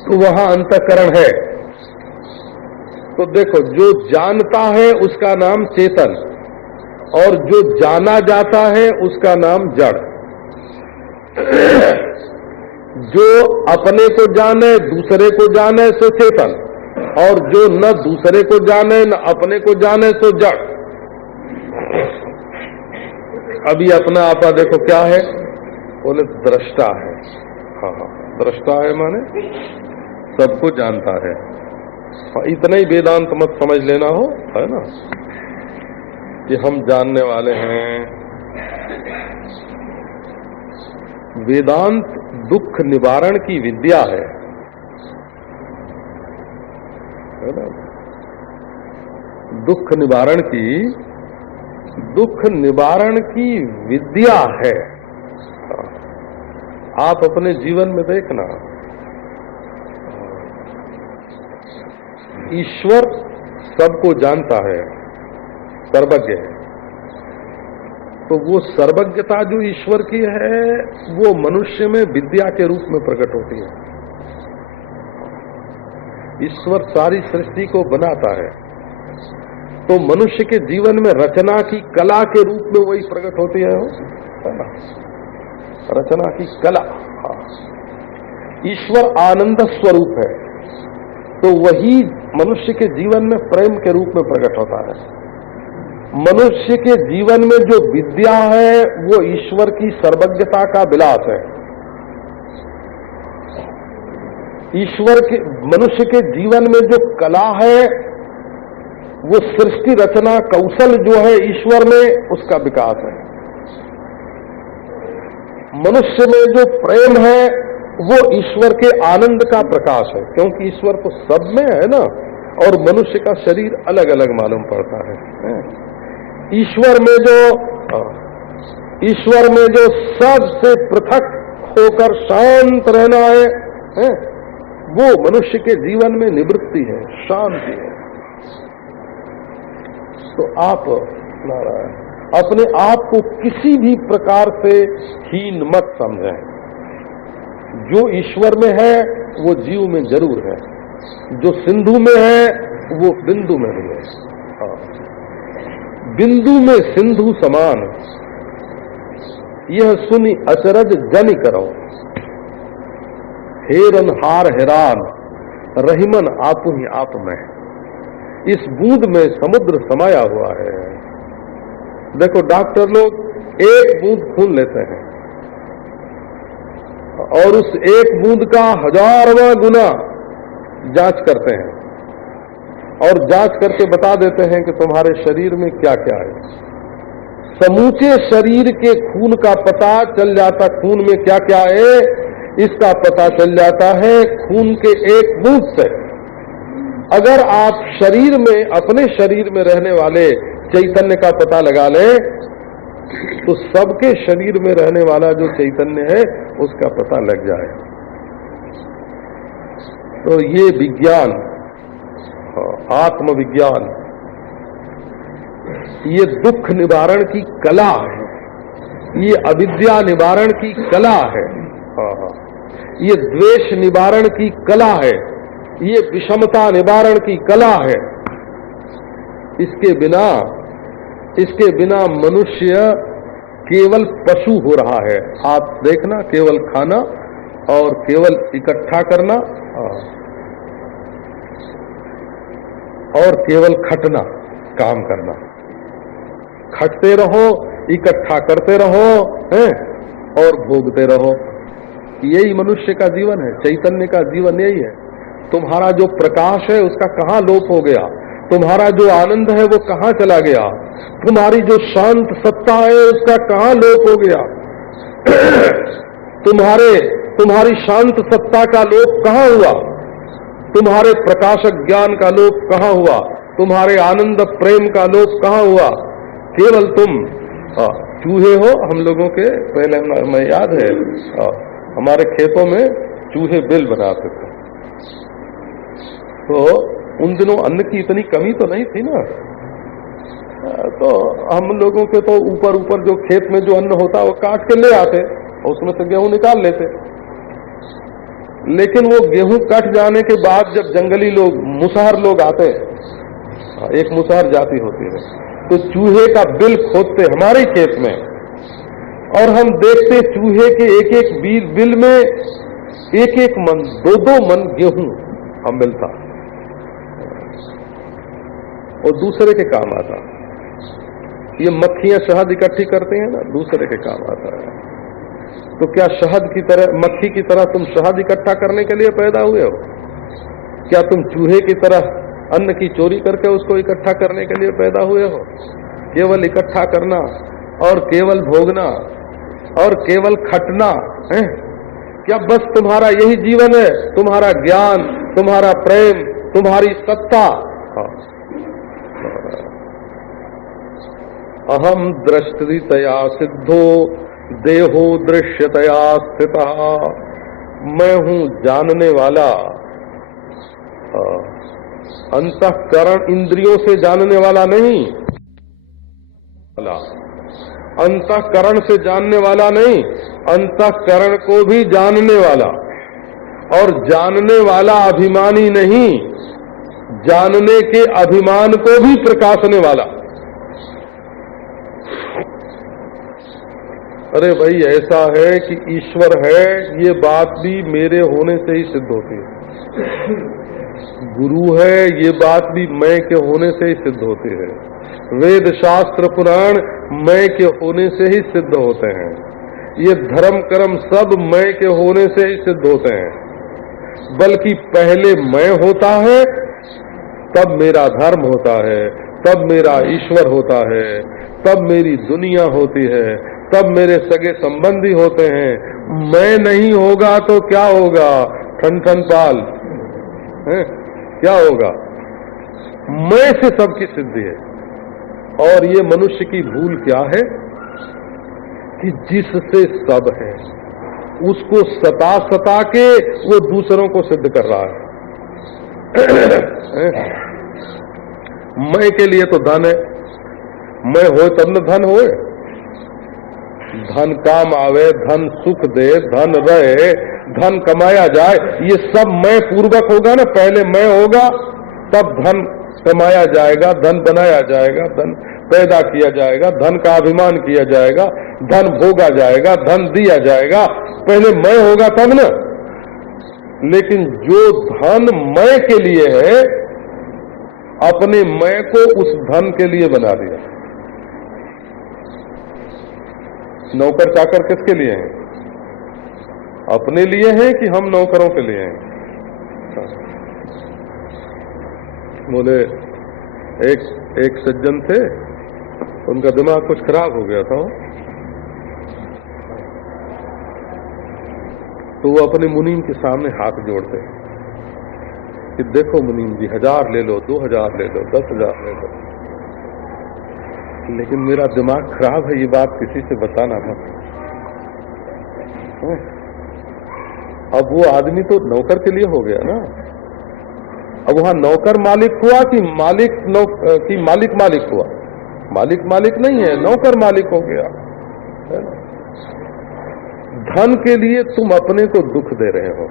तो वहां अंतःकरण है। तो देखो, जो जानता है उसका नाम चेतन, और जो जाना जाता है उसका नाम जड़। जो अपने को जाने, दूसरे को जाने, सो चेतन, और जो न दूसरे को जाने न अपने को जाने, सो जड़। अभी अपना आपा देखो क्या है, बोले दृष्टा है। हाँ, दृष्टा है माने सबको जानता है। इतना ही वेदांत मत समझ लेना हो, है ना, कि हम जानने वाले हैं। वेदांत दुख निवारण की विद्या है ना? दुख निवारण की विद्या है। आप अपने जीवन में देखना, ईश्वर सबको जानता है, सर्वज्ञ है। तो वो सर्वज्ञता जो ईश्वर की है, वो मनुष्य में विद्या के रूप में प्रकट होती है। ईश्वर सारी सृष्टि को बनाता है, तो मनुष्य के जीवन में रचना की कला के रूप में वही प्रकट होती है ना? रचना की कला। ईश्वर आनंद स्वरूप है, तो वही मनुष्य के जीवन में प्रेम के रूप में प्रकट होता है। मनुष्य के जीवन में जो विद्या है वो ईश्वर की सर्वज्ञता का विलास है। ईश्वर के मनुष्य के जीवन में जो कला है वो सृष्टि रचना कौशल जो है ईश्वर में, उसका विकास है। मनुष्य में जो प्रेम है वो ईश्वर के आनंद का प्रकाश है, क्योंकि ईश्वर तो सब में है ना, और मनुष्य का शरीर अलग अलग मालूम पड़ता है। ईश्वर में जो सबसे पृथक होकर शांत रहना है, वो मनुष्य के जीवन में निवृत्ति है, शांति है। तो आप नारायण अपने आप को किसी भी प्रकार से हीन मत समझें। जो ईश्वर में है वो जीव में जरूर है, जो सिंधु में है वो बिंदु में भी है। बिंदु में सिंधु समान, यह सुनी अचरज जन करो। हेरन हार हैरान, रहीमन आप ही आप में। इस बूंद में समुद्र समाया हुआ है। देखो, डॉक्टर लोग एक बूंद खून लेते हैं और उस एक बूंद का 1000वां गुना जांच करते हैं, और जांच करके बता देते हैं कि तुम्हारे शरीर में क्या क्या है। समूचे शरीर के खून का पता चल जाता, खून में क्या क्या है इसका पता चल जाता है खून के एक बूंद से। अगर आप शरीर में, अपने शरीर में रहने वाले चैतन्य का पता लगा लें, तो सबके शरीर में रहने वाला जो चैतन्य है उसका पता लग जाए। तो ये विज्ञान, आत्मविज्ञान, ये दुख निवारण की कला है, ये अविद्या निवारण की कला है, ये द्वेष निवारण की कला है, ये विषमता निवारण की कला है। इसके बिना मनुष्य केवल पशु हो रहा है। आप देखना, केवल खाना और केवल इकट्ठा करना और केवल खटना, काम करना। खटते रहो, इकट्ठा करते रहो, हैं, और भोगते रहो। यही मनुष्य का जीवन है, चैतन्य का जीवन यही है। तुम्हारा जो प्रकाश है उसका कहाँ लोप हो गया, तुम्हारा जो आनंद है वो कहाँ चला गया, तुम्हारी जो शांत सत्ता है उसका कहाँ लोप हो गया। तुम्हारी शांत सत्ता का लोप कहाँ हुआ, तुम्हारे प्रकाशक ज्ञान का लोप कहाँ हुआ, तुम्हारे आनंद प्रेम का लोप कहाँ हुआ। केवल तुम चूहे हो। हम लोगों के पहले मैं याद है, हमारे खेतों में चूहे बिल बनाते थे, तो उन दिनों अन्न की इतनी कमी तो नहीं थी ना, तो हम लोगों के तो ऊपर जो खेत में जो अन्न होता वो काट के ले आते और उसमें से गेहूं निकाल लेते। लेकिन वो गेहूं कट जाने के बाद जब जंगली लोग, मुसहर लोग आते, एक मुसहर जाति होती है, तो चूहे का बिल खोदते हमारे खेत में, और हम देखते चूहे के एक एक बिल में एक एक मन, दो दो मन गेहूं हम मिलता और दूसरे के काम आता। ये मक्खियां शहद इकट्ठी करती हैं ना, दूसरे के काम आता है। तो क्या शहद की तरह, मक्खी की तरह तुम शहद इकट्ठा करने के लिए पैदा हुए हो? क्या तुम चूहे की तरह अन्न की चोरी करके उसको इकट्ठा करने के लिए पैदा हुए हो? केवल इकट्ठा करना और केवल भोगना और केवल खटना है? क्या बस तुम्हारा यही जीवन है? तुम्हारा ज्ञान, तुम्हारा प्रेम, तुम्हारी सत्ता? अहम दृष्टितया सिद्धो देहो दृश्यतया स्थितः। मैं हूं जानने वाला, अंतःकरण इंद्रियों से जानने वाला नहीं, अंतःकरण से जानने वाला नहीं, अंतःकरण को भी जानने वाला, और जानने वाला अभिमानी नहीं, जानने के अभिमान को भी प्रकाशने वाला। अरे भाई, ऐसा है कि ईश्वर है, ये बात भी मेरे होने से ही सिद्ध होती है। गुरु है, ये बात भी मैं के होने से ही सिद्ध होती है। वेद शास्त्र पुराण मैं के होने से ही सिद्ध होते हैं। ये धर्म कर्म सब मैं के होने से ही सिद्ध होते हैं। बल्कि पहले मैं होता है, तब मेरा धर्म होता है, तब मेरा ईश्वर होता है, तब मेरी दुनिया होती है, तब मेरे सगे संबंधी होते हैं। मैं नहीं होगा तो क्या होगा? ठन ठन पाल है? क्या होगा? मैं से सबकी सिद्धि है। और ये मनुष्य की भूल क्या है कि जिससे सब है उसको सता सता के वो दूसरों को सिद्ध कर रहा है। मैं के लिए तो धन है, मैं हो तब न धन होए। धन काम आवे, धन सुख दे, धन रहे, धन कमाया जाए, ये सब मैं पूर्वक होगा ना। पहले मैं होगा तब धन कमाया जाएगा, धन बनाया जाएगा, धन पैदा किया जाएगा, धन का अभिमान किया जाएगा, धन भोगा जाएगा, धन दिया जाएगा। पहले मैं होगा तब ना। लेकिन जो धन मैं के लिए है, अपने मैं को उस धन के लिए बना दिया। नौकर चाकर किसके लिए हैं? अपने लिए हैं कि हम नौकरों के लिए हैं? बोले एक सज्जन थे, उनका दिमाग कुछ खराब हो गया था, तो वो अपने मुनीम के सामने हाथ जोड़ते कि देखो मुनीम जी, 1000 ले लो, 2000 ले लो, 10,000 ले लो, लेकिन मेरा दिमाग खराब है, ये बात किसी से बताना मत। अब वो आदमी तो नौकर के लिए हो गया ना। अब वहां नौकर मालिक हुआ कि मालिक मालिक हुआ? मालिक मालिक नहीं है, नौकर मालिक हो गया। धन के लिए तुम अपने को दुख दे रहे हो,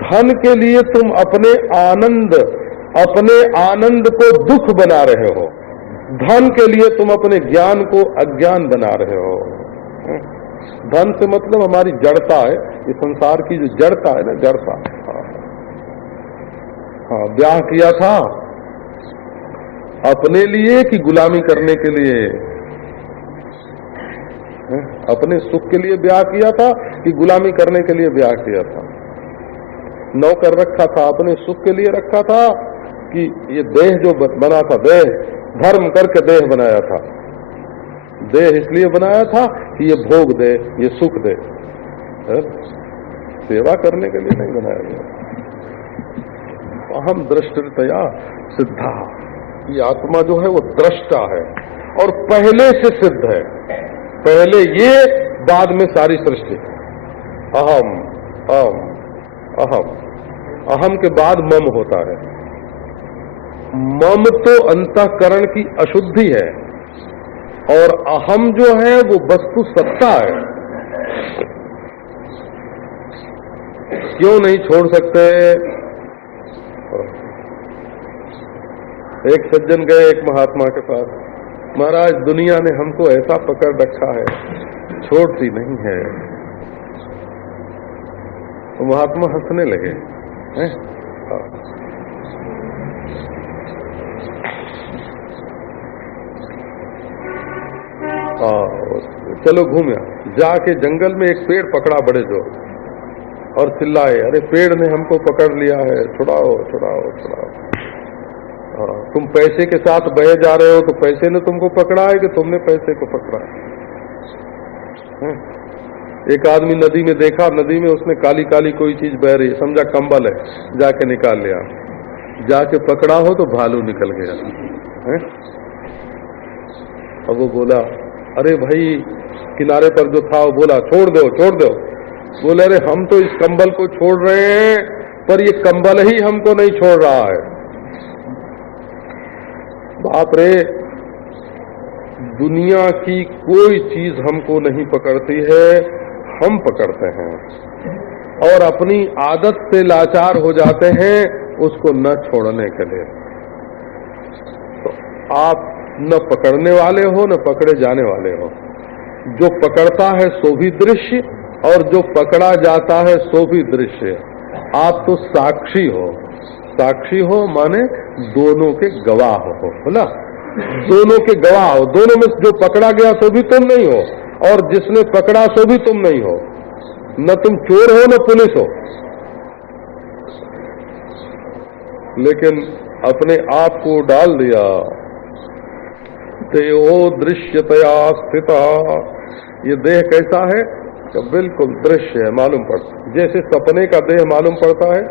धन के लिए तुम अपने आनंद को दुख बना रहे हो, धन के लिए तुम अपने ज्ञान को अज्ञान बना रहे हो। धन से मतलब हमारी जड़ता है, ये संसार की जो जड़ता है ना, जड़ता। हाँ, ब्याह किया था अपने लिए कि गुलामी करने के लिए? अपने सुख के लिए ब्याह किया था कि गुलामी करने के लिए ब्याह किया था? नौकर रखा था अपने सुख के लिए रखा था कि ये देह जो बना था, देह धर्म करके देह बनाया था? देह इसलिए बनाया था कि ये भोग दे, ये सुख दे, सेवा करने के लिए नहीं बनाया गया। अहम दृष्टितया सिद्धा, ये आत्मा जो है वो दृष्टा है और पहले से सिद्ध है। पहले ये, बाद में सारी सृष्टि। अहम अहम अहम, अहम के बाद मम होता है। मम तो अंतःकरण की अशुद्धि है और अहम जो है वो वस्तु सत्ता है। क्यों नहीं छोड़ सकते? एक सज्जन गए एक महात्मा के पास, महाराज दुनिया ने हमको ऐसा पकड़ रखा है, छोड़ती नहीं है। तो महात्मा हंसने लगे, हैं? चलो घूमे। जाके जंगल में एक पेड़ पकड़ा बड़े जोर और चिल्लाए, अरे पेड़ ने हमको पकड़ लिया है, छुड़ाओ छुड़ाओ छुड़ाओ। तुम पैसे के साथ बहे जा रहे हो तो पैसे ने तुमको पकड़ा है कि तुमने पैसे को पकड़ा है? एक आदमी नदी में देखा, नदी में उसने काली काली कोई चीज बह रही, समझा कंबल है, जाके निकाल लिया। जाके पकड़ा हो तो भालू निकल गया है? अब वो बोला, अरे भाई किनारे पर जो था वो बोला छोड़ दो छोड़ दो। बोले अरे हम तो इस कंबल को छोड़ रहे हैं, पर ये कंबल ही हमको नहीं छोड़ रहा है। बाप रे, दुनिया की कोई चीज हमको नहीं पकड़ती है, हम पकड़ते हैं और अपनी आदत से लाचार हो जाते हैं उसको न छोड़ने के लिए। तो आप न पकड़ने वाले हो न पकड़े जाने वाले हो। जो पकड़ता है सो भी दृश्य और जो पकड़ा जाता है सो भी दृश्य। आप तो साक्षी हो। साक्षी हो माने दोनों के गवाह हो, बोला, दोनों के गवाह हो। दोनों में जो पकड़ा गया सो भी तुम नहीं हो और जिसने पकड़ा सो भी तुम नहीं हो। न तुम चोर हो न पुलिस हो, लेकिन अपने आप को डाल दिया। देहो दृश्यतया स्थिता। ये देह कैसा है? तो बिल्कुल दृश्य है, मालूम पड़ता। जैसे सपने का देह मालूम पड़ता है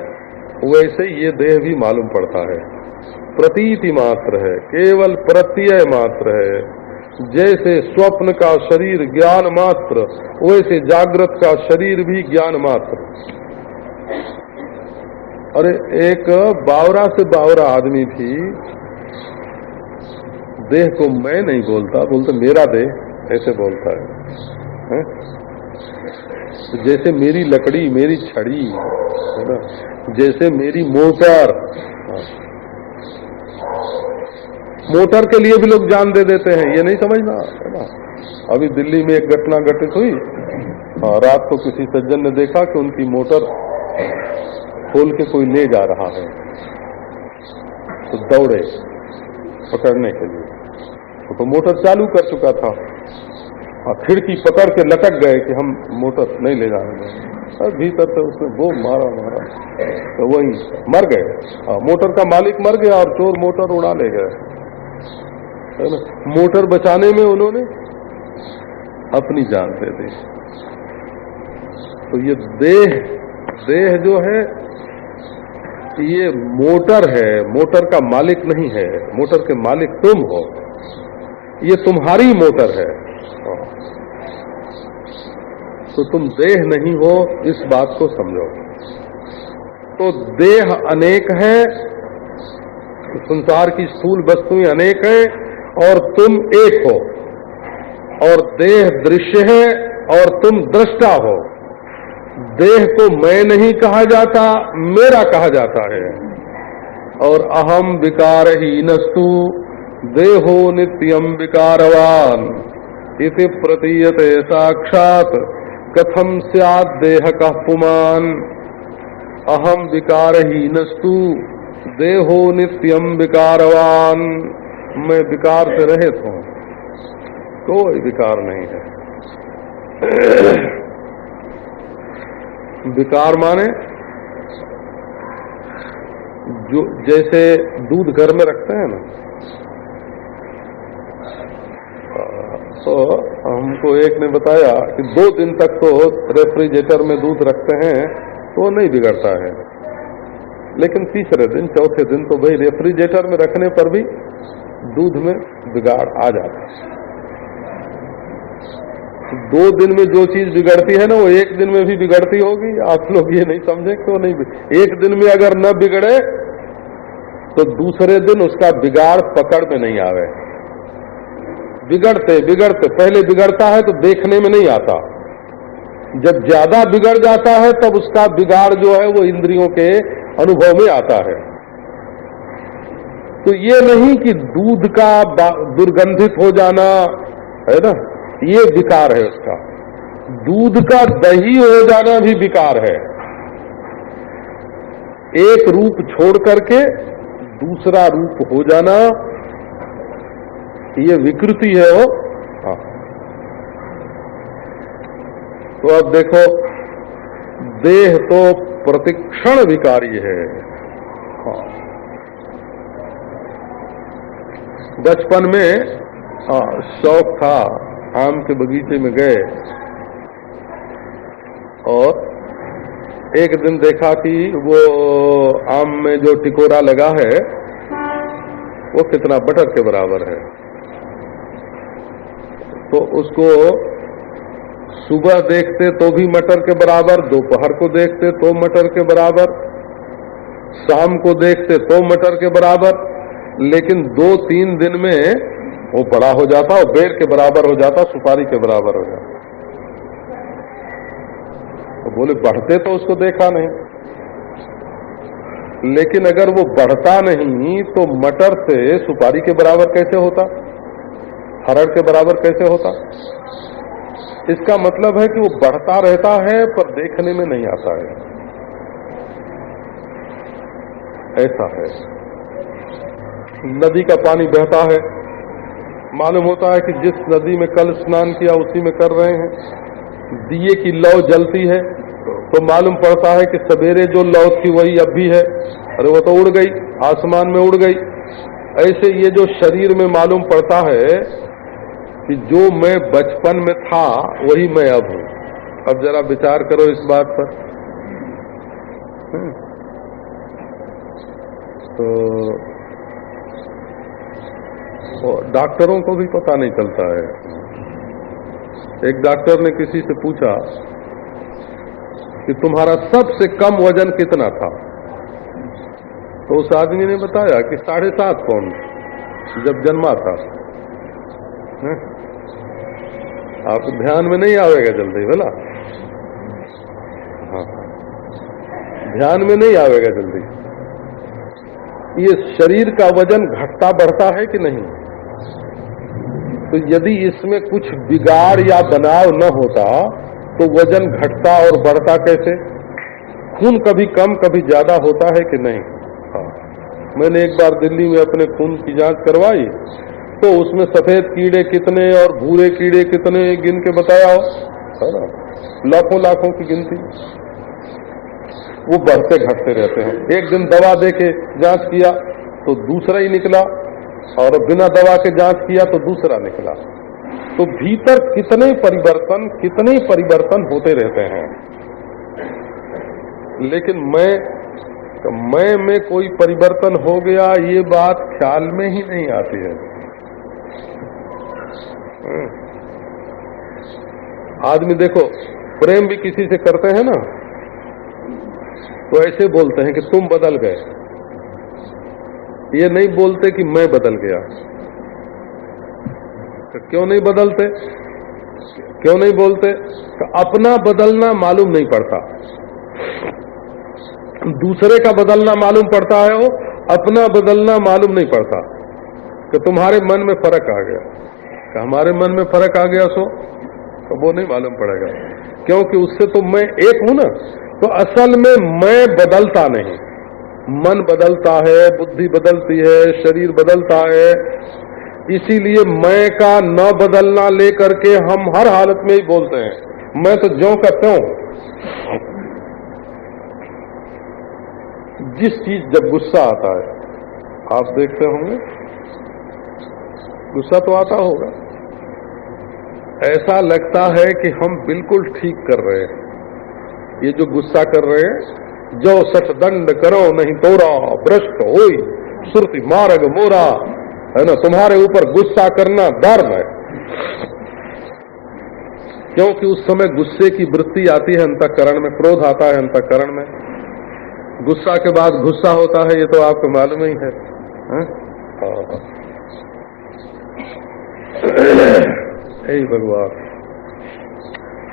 वैसे ये देह भी मालूम पड़ता है। प्रतीति मात्र है, केवल प्रत्यय मात्र है। जैसे स्वप्न का शरीर ज्ञान मात्र, वैसे जागृत का शरीर भी ज्ञान मात्र। अरे एक बावरा से बावरा आदमी भी देह को मैं नहीं बोलता, बोलते मेरा देह, ऐसे बोलता है? तो जैसे मेरी लकड़ी, मेरी छड़ी है ना, जैसे मेरी मोटर। मोटर के लिए भी लोग जान दे देते हैं, ये नहीं समझना है ना। अभी दिल्ली में एक घटना घटित हुई। रात को किसी सज्जन ने देखा कि उनकी मोटर खोल के कोई ले जा रहा है, तो दौड़े पकड़ने के लिए। तो मोटर चालू कर चुका था और खिड़की पकड़ के लटक गए कि हम मोटर नहीं ले जाएंगे। और भीतर से उसने वो मारा तो वही मर गए। मोटर का मालिक मर गया और चोर मोटर उड़ा ले गए, है ना। मोटर बचाने में उन्होंने अपनी जान दे दी। तो ये देह जो है ये मोटर है, मोटर का मालिक नहीं है। मोटर के मालिक तुम हो, ये तुम्हारी मोटर है। तो तुम देह नहीं हो, इस बात को समझो। तो देह अनेक है, संसार की स्थूल वस्तुएं अनेक हैं और तुम एक हो। और देह दृश्य है और तुम दृष्टा हो। देह को मैं नहीं कहा जाता, मेरा कहा जाता है। और अहम विकारहीनस्तु देहो नित्यम विकारवान इति प्रतीयते साक्षात कथम स्यात् देह कः पुमान्। अहम विकारहीनस्तु देहो नित्यम विकारवान। मैं विकार से रहित हूं, कोई विकार नहीं है। विकार माने जो जैसे दूध घर में रखते हैं ना, तो हमको एक ने बताया कि 2 दिन तक तो रेफ्रिजरेटर में दूध रखते हैं तो नहीं बिगड़ता है, लेकिन तीसरे दिन चौथे दिन तो भाई रेफ्रिजरेटर में रखने पर भी दूध में बिगाड़ आ जाता है। 2 दिन में जो चीज बिगड़ती है ना वो 1 दिन में भी बिगड़ती होगी। आप लोग ये नहीं समझे क्यों नहीं? 1 दिन में अगर न बिगड़े तो दूसरे दिन उसका बिगाड़ पकड़ में नहीं आवे। बिगड़ते बिगड़ते पहले बिगड़ता है तो देखने में नहीं आता, जब ज्यादा बिगड़ जाता है तब उसका बिगाड़ जो है वो इंद्रियों के अनुभव में आता है। तो ये नहीं कि दूध का दुर्गंधित हो जाना है ना, ये विकार है उसका। दूध का दही हो जाना भी विकार है। एक रूप छोड़ करके दूसरा रूप हो जाना, ये विकृति है वो। हाँ। तो अब देखो, देह तो प्रतिक्षण विकारी है। हाँ। बचपन में शौक था, आम के बगीचे में गए और एक दिन देखा कि वो आम में जो टिकोरा लगा है वो कितना बटर के बराबर है। तो उसको सुबह देखते तो भी मटर के बराबर, दोपहर को देखते तो मटर के बराबर, शाम को देखते तो मटर के बराबर, लेकिन 2-3 दिन में वो बड़ा हो जाता और बेर के बराबर हो जाता, सुपारी के बराबर हो जाता। तो बोले बढ़ते तो उसको देखा नहीं, लेकिन अगर वो बढ़ता नहीं तो मटर से सुपारी के बराबर कैसे होता, हरड़ के बराबर कैसे होता? इसका मतलब है कि वो बढ़ता रहता है पर देखने में नहीं आता है। ऐसा है। नदी का पानी बहता है, मालूम होता है कि जिस नदी में कल स्नान किया उसी में कर रहे हैं। दिए की लौ जलती है तो मालूम पड़ता है कि सवेरे जो लौ थी वही अब भी है, अरे वो तो उड़ गई, आसमान में उड़ गई। ऐसे ये जो शरीर में मालूम पड़ता है कि जो मैं बचपन में था वही मैं अब हूं। अब जरा विचार करो इस बात पर। तो डॉक्टरों को भी पता नहीं चलता है। एक डॉक्टर ने किसी से पूछा कि तुम्हारा सबसे कम वजन कितना था? तो उस आदमी ने बताया कि 7.5 पौंड जब जन्मा था। आप ध्यान में नहीं आवेगा जल्दी, बोला। हाँ, ध्यान में नहीं आवेगा जल्दी। ये शरीर का वजन घटता बढ़ता है कि नहीं? तो यदि इसमें कुछ बिगाड़ या बनाव न होता तो वजन घटता और बढ़ता कैसे? खून कभी कम कभी ज्यादा होता है कि नहीं? हाँ। मैंने एक बार दिल्ली में अपने खून की जांच करवाई तो उसमें सफेद कीड़े कितने और भूरे कीड़े कितने गिन के बताया हो, है ना? लाखों लाखों की गिनती। वो बढ़ते घटते रहते हैं। एक दिन दवा दे के जांच किया तो दूसरा ही निकला, और बिना दवा के जांच किया तो दूसरा निकला। तो भीतर कितने परिवर्तन होते रहते हैं। लेकिन मैं में कोई परिवर्तन हो गया ये बात ख्याल में ही नहीं आती है। आदमी देखो प्रेम भी किसी से करते हैं ना, तो ऐसे बोलते हैं कि तुम बदल गए। ये नहीं बोलते कि मैं बदल गया। तो क्यों नहीं बदलते, क्यों नहीं बोलते? तो अपना बदलना मालूम नहीं पड़ता, दूसरे का बदलना मालूम पड़ता है, वो अपना बदलना मालूम नहीं पड़ता। कि तुम्हारे मन में फर्क आ गया, कि हमारे मन में फर्क आ गया तो वो नहीं मालूम पड़ेगा, क्योंकि उससे तो मैं एक हूं ना। तो असल में मैं बदलता नहीं, मन बदलता है, बुद्धि बदलती है, शरीर बदलता है। इसीलिए मैं का न बदलना लेकर के हम हर हालत में ही बोलते हैं मैं तो ज्यों का त्यों। जिस चीज जब गुस्सा आता है, आप देखते होंगे गुस्सा तो आता होगा, ऐसा लगता है कि हम बिल्कुल ठीक कर रहे हैं। ये जो गुस्सा कर रहे हैं, जो सठ दंड करो नहीं तोरा, भ्रष्ट होई सुरति मार्ग मोरा, है ना? तुम्हारे ऊपर गुस्सा करना धर्म है। क्योंकि उस समय गुस्से की वृत्ति आती है अंतःकरण में, क्रोध आता है अंतःकरण में, गुस्सा के बाद गुस्सा होता है, ये तो आपको मालूम ही है। हे भगवान,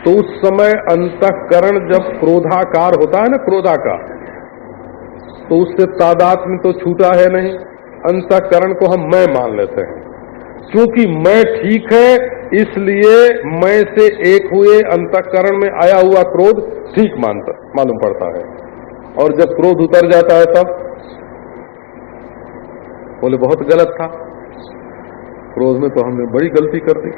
तो उस समय अंतःकरण जब क्रोधाकार होता है ना, क्रोधाकार, तो उससे तादात्म्य तो छूटा है नहीं। अंतःकरण को हम मैं मान लेते हैं, क्योंकि मैं ठीक है इसलिए मैं से एक हुए अंतःकरण में आया हुआ क्रोध ठीक मालूम पड़ता है। और जब क्रोध उतर जाता है तब बोले बहुत गलत था, क्रोध में तो हमने बड़ी गलती कर दी।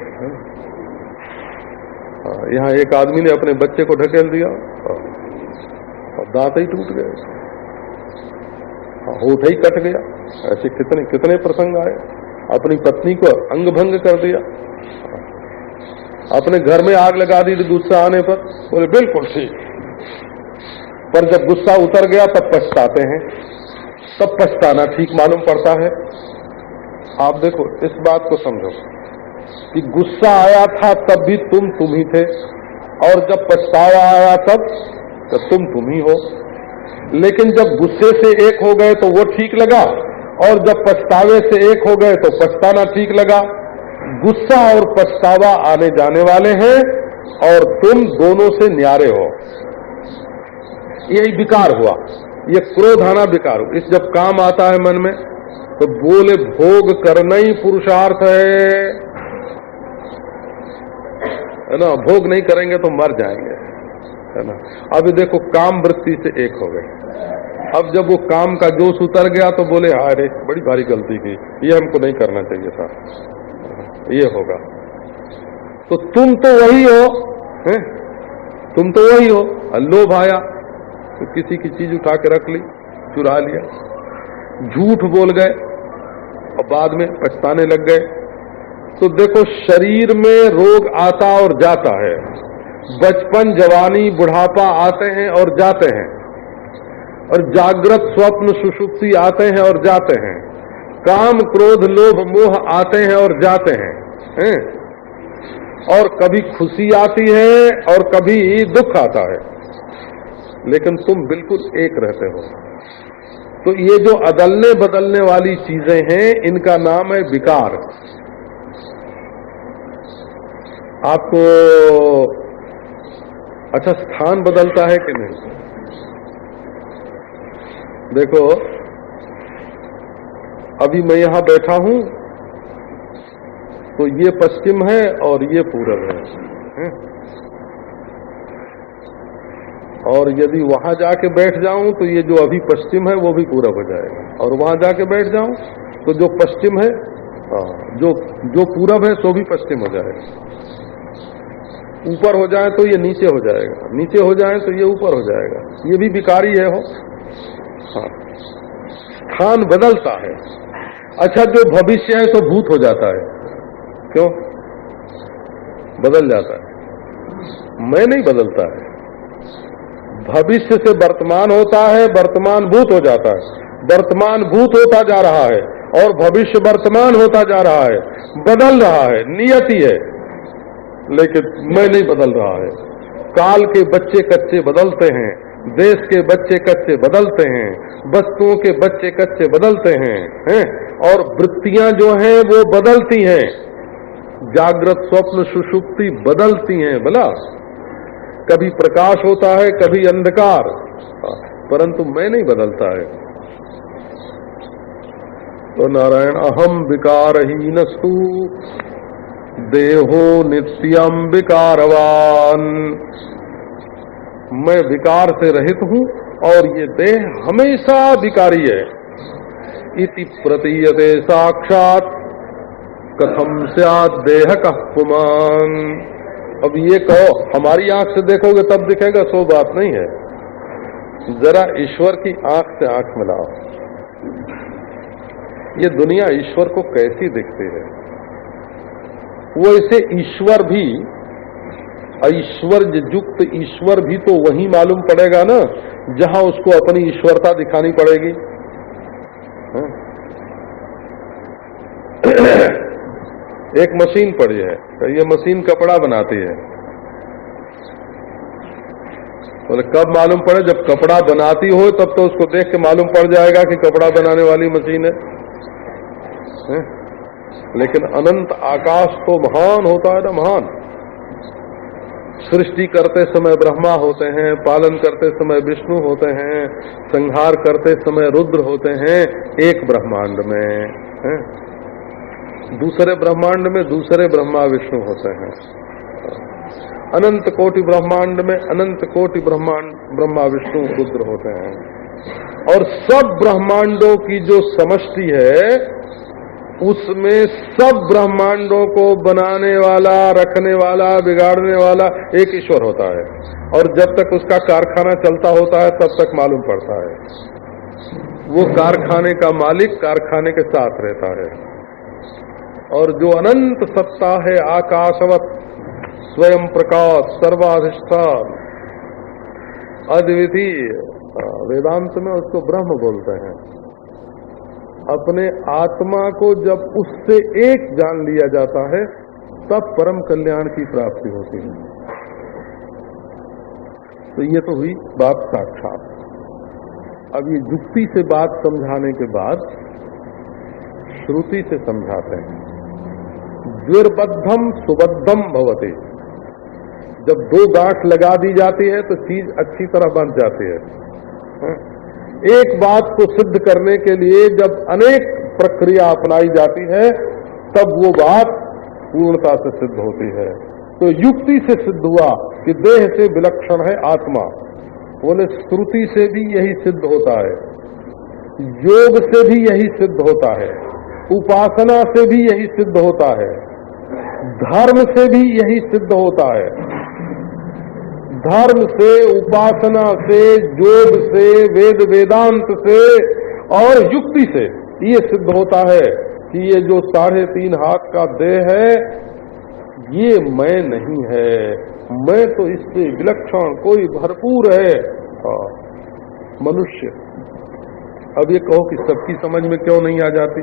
यहाँ एक आदमी ने अपने बच्चे को ढकेल दिया और दांत ही टूट गए, होठ ही कट गया। ऐसे कितने कितने प्रसंग आए। अपनी पत्नी को अंग भंग कर दिया, अपने घर में आग लगा दी थी गुस्सा आने पर, बोले बिल्कुल ठीक। पर जब गुस्सा उतर गया तब पछताते हैं, तब पछताना ठीक मालूम पड़ता है। आप देखो इस बात को समझो कि गुस्सा आया था तब भी तुम ही थे, और जब पछतावा आया तब तुम ही हो। लेकिन जब गुस्से से एक हो गए तो वो ठीक लगा, और जब पछतावे से एक हो गए तो पछताना ठीक लगा। गुस्सा और पछतावा आने जाने वाले हैं, और तुम दोनों से न्यारे हो। यही विकार हुआ, ये क्रोध आना विकार हो। इस जब काम आता है मन में तो बोले भोग करना ही पुरुषार्थ है ना, भोग नहीं करेंगे तो मर जाएंगे, है ना। अभी देखो काम वृत्ति से एक हो गए, अब जब वो काम का जोश उतर गया तो बोले अरे बड़ी भारी गलती की, ये हमको नहीं करना चाहिए था, ये होगा। तो तुम तो वही हो, हैं? तुम तो वही हो। लोभ आया तो किसी की चीज उठा के रख ली, चुरा लिया, झूठ बोल गए और बाद में पछताने लग गए। तो देखो शरीर में रोग आता और जाता है, बचपन जवानी बुढ़ापा आते हैं और जाते हैं, और जागृत स्वप्न सुषुप्ति आते हैं और जाते हैं, काम क्रोध लोभ मोह आते हैं और जाते हैं, और कभी खुशी आती है और कभी दुख आता है, लेकिन तुम बिल्कुल एक रहते हो। तो ये जो अदलने बदलने वाली चीजें हैं इनका नाम है विकार। आपको अच्छा स्थान बदलता है कि नहीं? देखो अभी मैं यहां बैठा हूं तो ये पश्चिम है और ये पूरब है, और यदि वहां जाके बैठ जाऊं तो ये जो अभी पश्चिम है वो भी पूरब हो जाएगा, और वहां जाके बैठ जाऊं तो जो पश्चिम है जो पूरब है सो भी पश्चिम हो जाएगा। ऊपर हो जाए तो ये नीचे हो जाएगा, नीचे हो जाए तो ये ऊपर हो जाएगा, ये भी विकारी है हो। हाँ, स्थान बदलता है। अच्छा जो भविष्य है तो भूत हो जाता है, क्यों बदल जाता है? मैं नहीं बदलता है, भविष्य से वर्तमान होता है, वर्तमान भूत हो जाता है, वर्तमान भूत होता जा रहा है और भविष्य वर्तमान होता जा रहा है, बदल रहा है, नियति है, लेकिन मैं नहीं बदल रहा है। काल के बच्चे कच्चे बदलते हैं, देश के बच्चे कच्चे बदलते हैं, वस्तुओं के बच्चे कच्चे बदलते हैं, और वृत्तियां जो हैं वो बदलती हैं, जागृत स्वप्न सुषुप्ति बदलती हैं। भला कभी प्रकाश होता है कभी अंधकार, परंतु मैं नहीं बदलता है। तो नारायण अहम विकारहीनस्तु देहो नित्यम विकारवान, मैं विकार से रहित हूं और ये देह हमेशा विकारी है। इति प्रतीयते साक्षात कथम स्यात् देह कः पुमान्। अब ये कहो हमारी आंख से देखोगे तब दिखेगा, सो बात नहीं है। जरा ईश्वर की आंख से आंख मिलाओ, ये दुनिया ईश्वर को कैसी दिखती है। वो इसे ईश्वर भी, ऐश्वर्य युक्त ईश्वर भी तो वही मालूम पड़ेगा ना जहां उसको अपनी ईश्वरता दिखानी पड़ेगी। एक मशीन पड़ी है, ये मशीन कपड़ा बनाती है, तो कब मालूम पड़े? जब कपड़ा बनाती हो तब तो उसको देख के मालूम पड़ जाएगा कि कपड़ा बनाने वाली मशीन है। लेकिन अनंत आकाश तो महान होता है ना, महान। सृष्टि करते समय ब्रह्मा होते हैं, पालन करते समय विष्णु होते हैं, संहार करते समय रुद्र होते हैं एक ब्रह्मांड में है? दूसरे ब्रह्मांड में दूसरे ब्रह्मा विष्णु होते हैं। अनंत कोटि ब्रह्मांड में अनंत कोटि ब्रह्मा विष्णु रुद्र होते हैं। और सब ब्रह्मांडों की जो समष्टि है उसमें सब ब्रह्मांडों को बनाने वाला, रखने वाला, बिगाड़ने वाला एक ईश्वर होता है। और जब तक उसका कारखाना चलता होता है तब तक मालूम पड़ता है वो कारखाने का मालिक कारखाने के साथ रहता है। और जो अनंत सत्ता है, आकाशवत स्वयं प्रकाश, सर्वाधिष्ठान, अद्वितीय, वेदांत में उसको ब्रह्म बोलते हैं। अपने आत्मा को जब उससे एक जान लिया जाता है तब परम कल्याण की प्राप्ति होती है। तो ये तो हुई बात साक्षात। अब ये युक्ति से बात समझाने के बाद श्रुति से समझाते हैं। द्विर्बद्धम सुबद्धम भवते। जब दो गांठ लगा दी जाती है तो चीज अच्छी तरह बन जाती है। एक बात को सिद्ध करने के लिए जब अनेक प्रक्रिया अपनाई जाती है तब वो बात पूर्णता से सिद्ध होती है। तो युक्ति से सिद्ध हुआ कि देह से विलक्षण है आत्मा, बोले श्रुति से भी यही सिद्ध होता है, योग से भी यही सिद्ध होता है, उपासना से भी यही सिद्ध होता है, धर्म से भी यही सिद्ध होता है। धर्म से, उपासना से, योग से, वेद वेदांत से और युक्ति से ये सिद्ध होता है कि ये जो 3.5 हाथ का देह है ये मैं नहीं है, मैं तो इससे विलक्षण कोई भरपूर है मनुष्य। अब ये कहो कि सबकी समझ में क्यों नहीं आ जाती?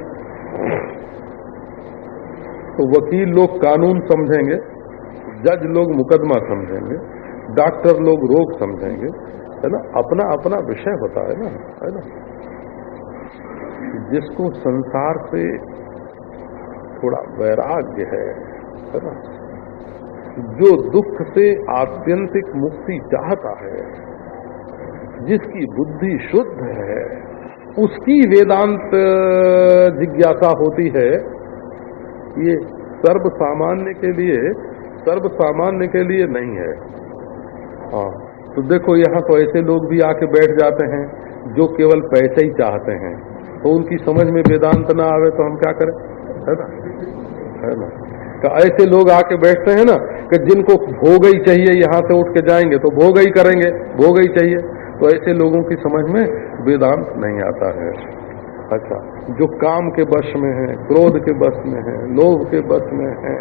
तो वकील लोग कानून समझेंगे, जज लोग मुकदमा समझेंगे, डॉक्टर लोग रोग समझेंगे, है ना। अपना अपना विषय होता है ना, है ना। जिसको संसार से थोड़ा वैराग्य है ना, जो दुख से आत्यंतिक मुक्ति चाहता है, जिसकी बुद्धि शुद्ध है, उसकी वेदांत जिज्ञासा होती है। ये सर्व सामान्य के लिए नहीं है। हाँ, तो देखो यहाँ तो ऐसे लोग भी आके बैठ जाते हैं जो केवल पैसे ही चाहते हैं, तो उनकी समझ में वेदांत ना आवे तो हम क्या करें, है ना, है ना। तो ऐसे लोग आके बैठते हैं ना कि जिनको भोग ही चाहिए, यहाँ से उठ के जाएंगे तो भोग ही करेंगे, भोग ही चाहिए, तो ऐसे लोगों की समझ में वेदांत नहीं आता है। अच्छा, जो काम के वश में है, क्रोध के वश में है, लोभ के वश में है,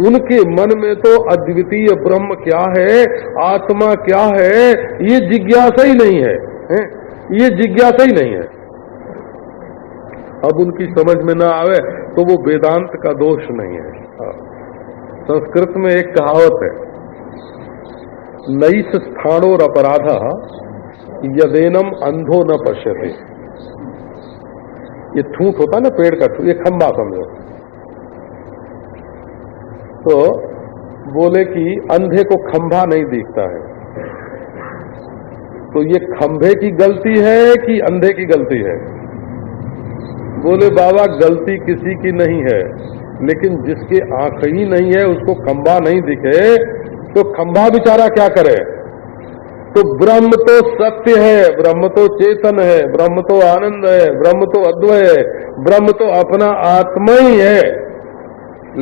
उनके मन में तो अद्वितीय ब्रह्म क्या है, आत्मा क्या है, ये जिज्ञासा ही नहीं है, ये जिज्ञासा ही नहीं है। अब उनकी समझ में ना आवे तो वो वेदांत का दोष नहीं है। संस्कृत में एक कहावत है, नईस स्थाणोर अपराध यदेनम अंधो न पश्यते। ये ठूंठ होता है ना पेड़ का, ये खंभा समझो। तो बोले कि अंधे को खंभा नहीं दिखता है, तो ये खंभे की गलती है कि अंधे की गलती है? बोले बाबा गलती किसी की नहीं है, लेकिन जिसके आंख ही नहीं है उसको खंभा नहीं दिखे तो खंभा बेचारा क्या करे? तो ब्रह्म तो सत्य है, ब्रह्म तो चेतन है, ब्रह्म तो आनंद है, ब्रह्म तो अद्वय है, ब्रह्म तो अपना आत्मा ही है।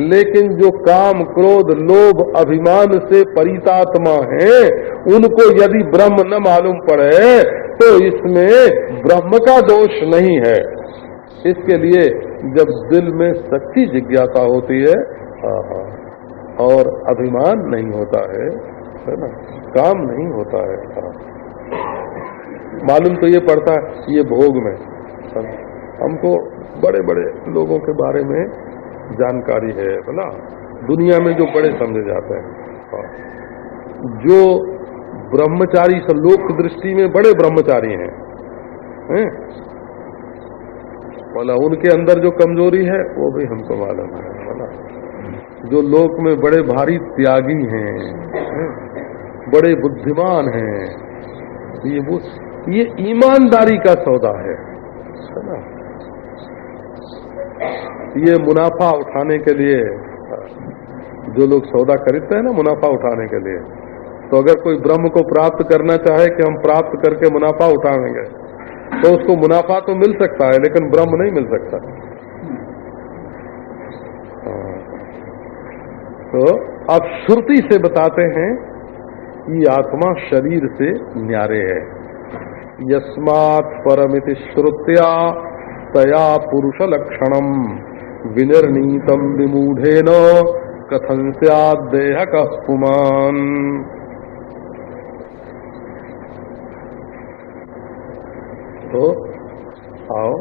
लेकिन जो काम, क्रोध, लोभ, अभिमान से परितात्मा है, उनको यदि ब्रह्म न मालूम पड़े तो इसमें ब्रह्म का दोष नहीं है। इसके लिए जब दिल में सच्ची जिज्ञासा होती है और अभिमान नहीं होता है ना, काम नहीं होता है, मालूम तो ये पड़ता है ये भोग में। हमको बड़े बड़े लोगों के बारे में जानकारी है ना, दुनिया में जो बड़े समझे जाते हैं, जो ब्रह्मचारी सब लोक दृष्टि में बड़े ब्रह्मचारी हैं, बोला उनके अंदर जो कमजोरी है वो भी हमको मालूम है ना। जो लोक में बड़े भारी त्यागी हैं, बड़े बुद्धिमान हैं, ये ईमानदारी का सौदा है ना। ये मुनाफा उठाने के लिए जो लोग सौदा खरीदते हैं ना, मुनाफा उठाने के लिए, तो अगर कोई ब्रह्म को प्राप्त करना चाहे कि हम प्राप्त करके मुनाफा उठाएंगे, तो उसको मुनाफा तो मिल सकता है लेकिन ब्रह्म नहीं मिल सकता। तो अब श्रुति से बताते हैं कि आत्मा शरीर से न्यारे है। यस्मात् परमिति श्रुत्या तया पुरुष लक्षणम विनिर्णीतम विमूढ़ेन कथं स्याद् देहकः पुमान्। तो आओ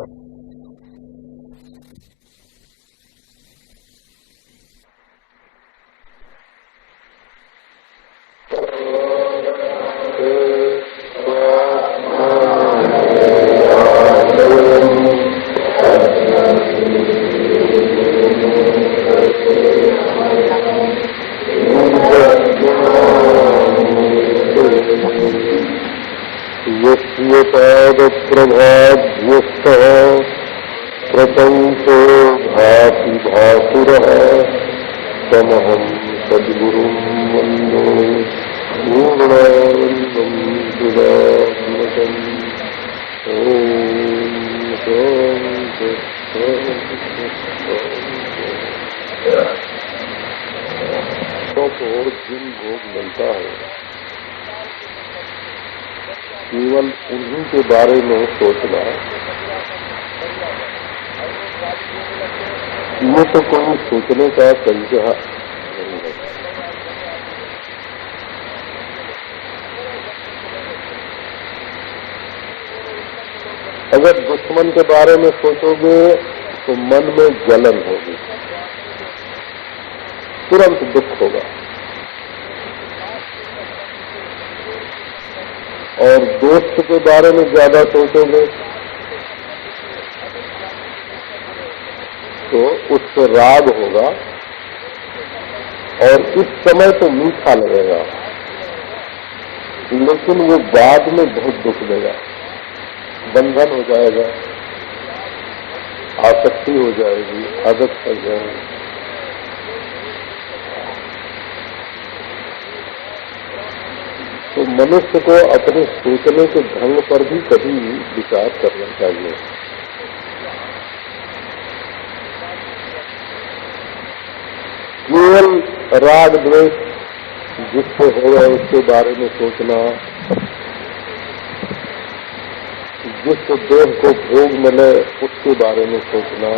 प्रभाभ्यस्तः प्रपंचो भाति भासुरः तमहं सद्गुरुं वन्दे पूर्णानन्दं सुधात्मकम्। ॐ शान्ति शान्ति। और जिन भोग मिलता है केवल उन्हीं के बारे में सोचना, ये तो कोई सोचने का तरीका नहीं है। अगर दुश्मन के बारे में सोचोगे तो मन में जलन होगी, तुरंत दुख होगा, और दोस्त के बारे में ज्यादा सोचोगे तो उससे राग होगा, और इस समय तो मीठा लगेगा लेकिन वो बाद में बहुत दुख देगा, बंधन हो जाएगा, आसक्ति हो जाएगी, आदत पड़ जाएगी। तो मनुष्य को अपने सोचने के ढंग पर भी कभी विचार करना चाहिए। केवल राग द्वेष जिससे होगा उसके बारे में सोचना, जिसको देह को भोग मिले उसके बारे में सोचना,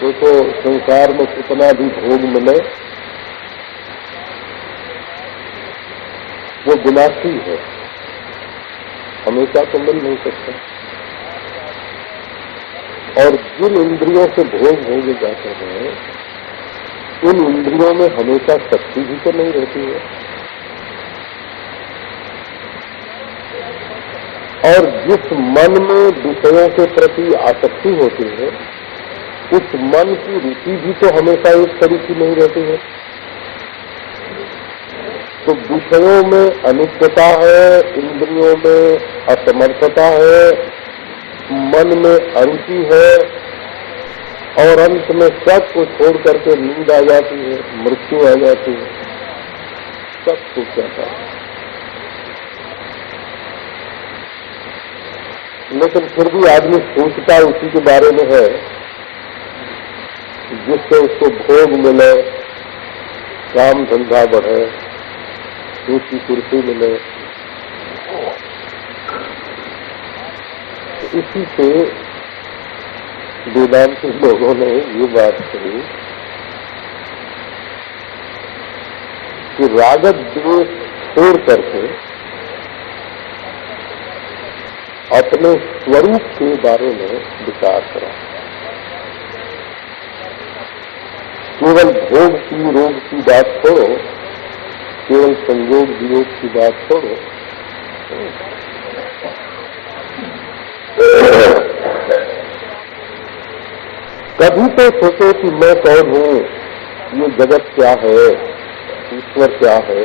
देखो संसार में कितना भी भोग मिले वो विनाशी है, हमेशा तो मिल नहीं सकता। और जिन इंद्रियों से भोग भोगे जाते हैं उन इंद्रियों में हमेशा शक्ति भी तो नहीं रहती है, और जिस मन में विषयों के प्रति आसक्ति होती है उस मन की रुचि भी तो हमेशा एक तरीकी नहीं रहती है। तो विषयों में अनित्यता है, इंद्रियों में असमर्थता है, मन में अरुचि है, और अंत में सब को छोड़ करके नींद आ जाती है, मृत्यु आ जाती है, सब कुछ जाता है। लेकिन फिर भी आदमी सोचता उसी के बारे में है जिससे उसको भोग मिले, काम धंधा बढ़े, ऊंची कुर्सी मिले। इसी से वेदांती लोगों ने ये बात कही कि रागत द्वेष छोड़ करके अपने स्वरूप के बारे में विचार करा। केवल भोग की रोग की बात छोड़ो, केवल संयोग वियोग की बात छोड़ो, कभी तो सोचो कि मैं कौन हूँ, ये जगत क्या है, ईश्वर क्या है।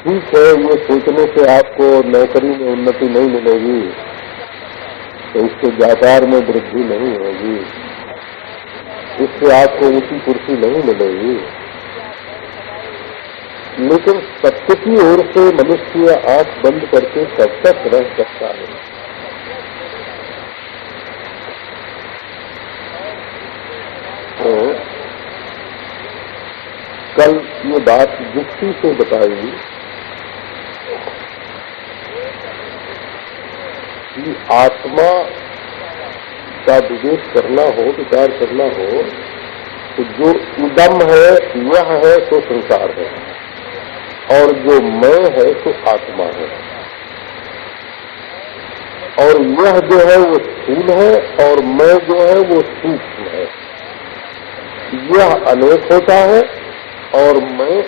ठीक है, ये सोचने से आपको नौकरी में उन्नति नहीं मिलेगी, तो इससे व्यापार में वृद्धि नहीं होगी, इससे आपको ऊंची कुर्सी नहीं मिलेगी। लेकिन सत्य की ओर से मनुष्य आंख बंद करके कब तक रह सकता है? तो कल ये बात युक्ति से बताई कि आत्मा का विवेक करना हो, विचार करना हो, तो जो इदम है, यह है तो संसार है, और जो मैं है तो आत्मा है। और यह जो है वो स्थूल है, और मैं जो है वो सूक्ष्म है। यह अनेक होता है और मैं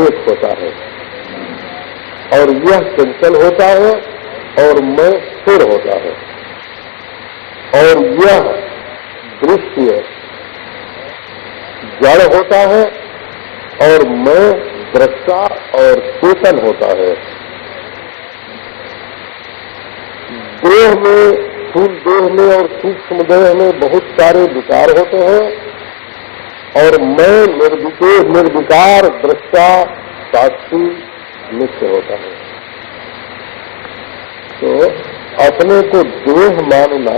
एक होता है, और यह चंचल होता है और मैं स्थिर होता है, और यह दृश्य जड़ होता है और मैं दृष्टा और चेतन होता है। देह में, स्थूल देह में और सूक्ष्म देह में बहुत सारे विकार होते हैं, और मैं निर्विकार दृष्टा साक्षी नित्य होता है। तो अपने को देह मानना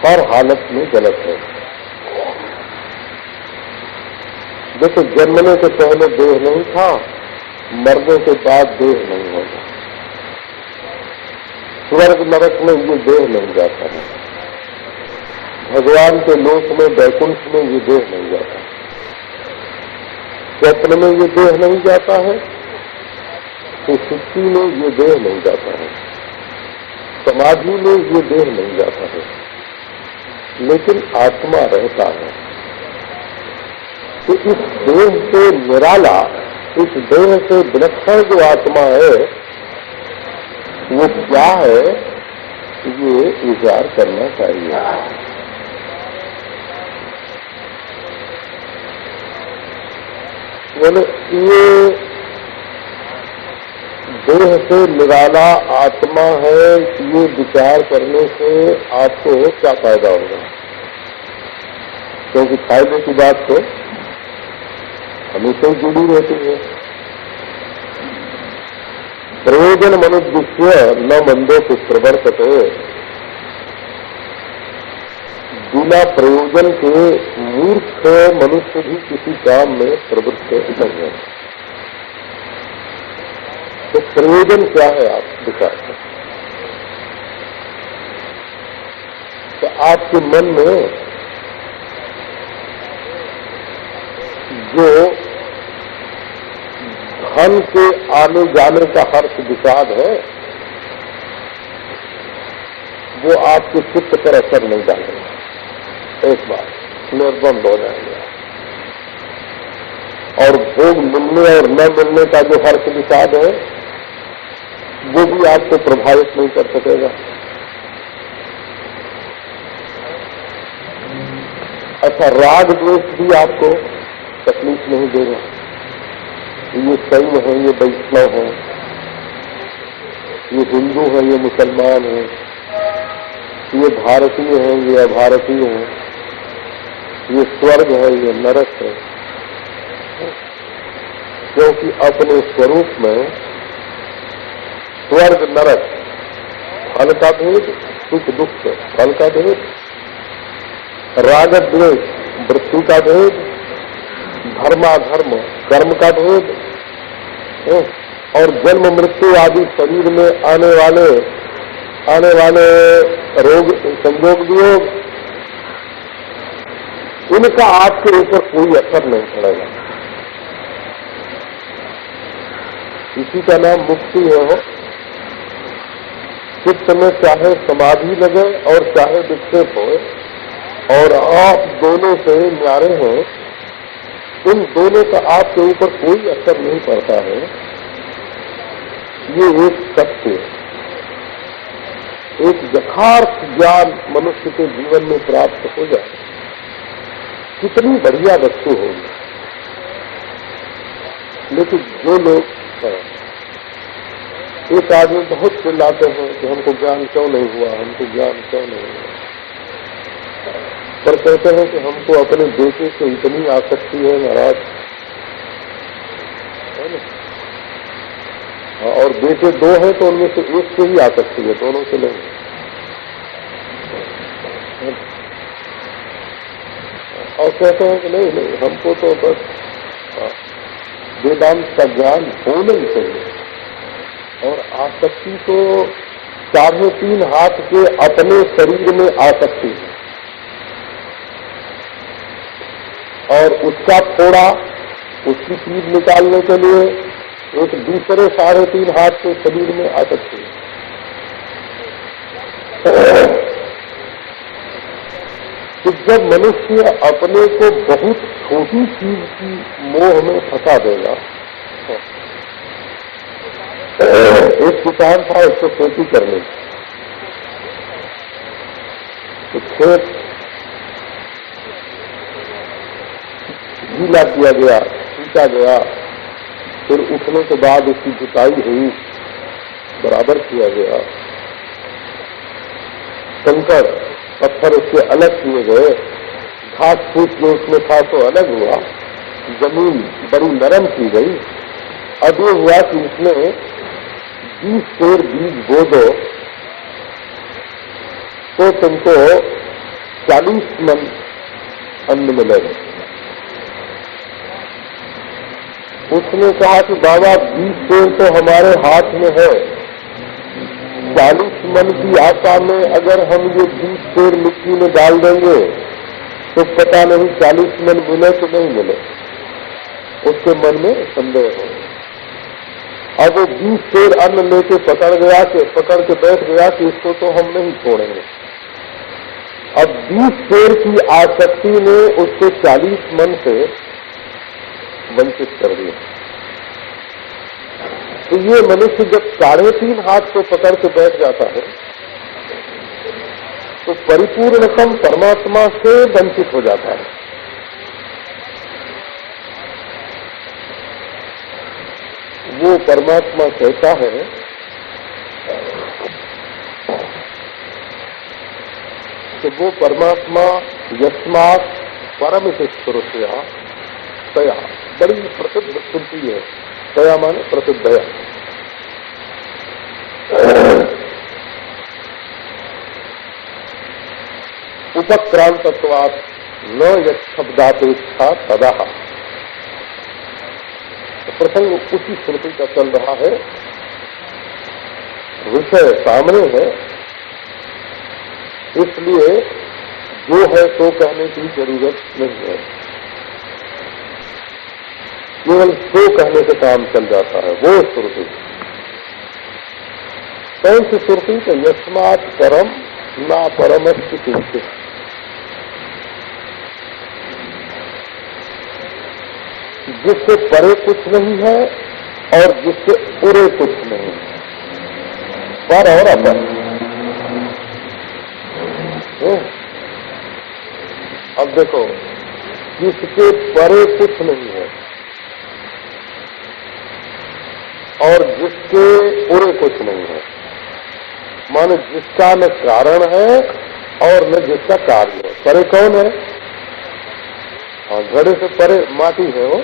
हर हालत में गलत है। देखो, जन्मने से पहले देह नहीं था, मरने के बाद देह नहीं होगा। स्वर्ग नरक में ये देह नहीं जाता है, भगवान के लोक में, वैकुंठ में ये देह नहीं जाता, स्वप्न में ये देह नहीं जाता है, तो सुक्ति में ये देह नहीं जाता है, समाधि में ये देह नहीं जाता है, लेकिन आत्मा रहता है। तो इस देह से निराला, इस देह से विलक्षण जो आत्मा है, वो क्या है, ये विचार करना चाहिए। बोले, ये देह से निराला आत्मा है, ये विचार करने से आपको क्या फायदा होगा? क्योंकि फायदे की बात तो हमेशा ही जुड़ी रहती है। प्रयोजन मनुष्य न मंदो को प्रवर्तते, बिना प्रयोजन के मूर्ख मनुष्य भी किसी काम में प्रवृत्त नहीं है। तो प्रयोजन क्या है, आप विचार करें। तो आपके मन में जो धन के आने जाने का हर्ष विषाद है, वो आपके चित्त पर असर नहीं डालेगा। एक बार निर्बंध हो जाएंगे, और भोग मिलने और न मिलने का जो हर्ष विषाद है, वो भी आपको प्रभावित नहीं कर सकेगा। अच्छा, राग द्वेष भी आपको तकलीफ नहीं देगा। ये शैव है, ये वैष्णव है, ये हिंदू है, ये मुसलमान है, ये भारतीय है, ये अभारतीय है, ये स्वर्ग है, ये नरक है। क्योंकि अपने स्वरूप में स्वर्ग नरक, फल का भेद, सुख दुख फल का भेद, राग द्वेष वृत्ति का भेद, धर्माधर्म कर्म का भेद, और जन्म मृत्यु आदि शरीर में आने वाले रोग संयोग वियोग, इनका आपके ऊपर कोई असर नहीं पड़ेगा। इसी का नाम मुक्ति है। हो चित्त में चाहे समाधि लगे और चाहे विक्षेप हो, और आप दोनों से न्यारे हैं, इन दोनों का आपके ऊपर कोई असर नहीं पड़ता है। ये एक सत्य है। एक यथार्थ ज्ञान मनुष्य के जीवन में प्राप्त हो जाए, कितनी बढ़िया वस्तु होगी। लेकिन जो लोग एक आदमी बहुत चिल्लाते हैं कि हमको ज्ञान क्यों नहीं हुआ, हमको ज्ञान क्यों नहीं हुआ, पर कहते हैं कि हमको अपने बेटे से इतनी आसक्ति है महाराज, है ना? और बेटे दो हैं तो उनमें से एक से ही आसक्ति है, दोनों से नहीं। और कहते हैं कि नहीं नहीं, हमको तो बस वेदांत का ज्ञान होना ही चाहिए। और आसक्ति तो 3.5 हाथ के अपने शरीर में आसक्ति है, और उसका थोड़ा उसकी चीज निकालने के लिए एक दूसरे 3.5 हाथ के शरीर में आसक्ति है। तो जब मनुष्य अपने को बहुत छोटी चीज की मोह में फंसा देगा, एक किसान था, उसको खेती करने, तो खेत गीला किया गया, सींचा गया, फिर उठने के बाद उसकी जुताई हुई, बराबर किया गया, कंकड़ पत्थर उसके अलग किए गए, घास फूस जो उसमें था तो अलग हुआ, जमीन बड़ी नरम की गई। अब ये हुआ कि उसमें 20 सेर बीज बो दो तो तुमको 40 मन अन्न मिलेगा। उसने कहा कि बाबा 20 सेर तो हमारे हाथ में है, 40 मन की आशा में अगर हम ये 20 सेर मिट्टी में डाल देंगे तो पता नहीं 40 मन मिले तो नहीं मिले। उसके मन में संदेह हो। अब वो 20 सेर अन्न लेके पकड़ के बैठ गया कि इसको तो हम नहीं छोड़ेंगे। अब 20 सेर की आसक्ति ने उसको 40 मन से वंचित कर दिया। तो ये मनुष्य जब 3.5 हाथ को पकड़ के बैठ जाता है तो परिपूर्णतम परमात्मा से वंचित हो जाता है। वो परमात्मा कहता है कि वो परमात्मा यस्मात् परमित स्वरूपया तया, बड़ी प्रसिद्ध श्रुति है, तया माने प्रसिद्ध है। उपक्रांतत्वात् न यच्छब्दापेक्षा तदा। प्रसंग उसी श्रुति का चल रहा है, विषय सामने है, इसलिए जो है तो कहने की जरूरत नहीं है, केवल सो कहने से काम चल जाता है। वो श्रुति कौन सी श्रुति? तो यस्मात् परम ना परमस्य किंचित्। जिससे परे कुछ नहीं है और जिससे उरे कुछ नहीं, पर और अपर। अब देखो, जिसके परे कुछ नहीं है और जिसके उरे कुछ नहीं है, माने जिसका न कारण है और न जिसका कार्य है। परे कौन है? हाँ, घड़े से परे माटी है वो,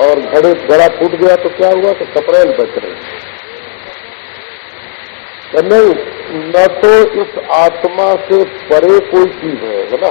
और घड़ा फूट गया तो क्या हुआ? तो कपड़ेल बच रहे। नहीं, न तो इस आत्मा से परे कोई चीज है ना,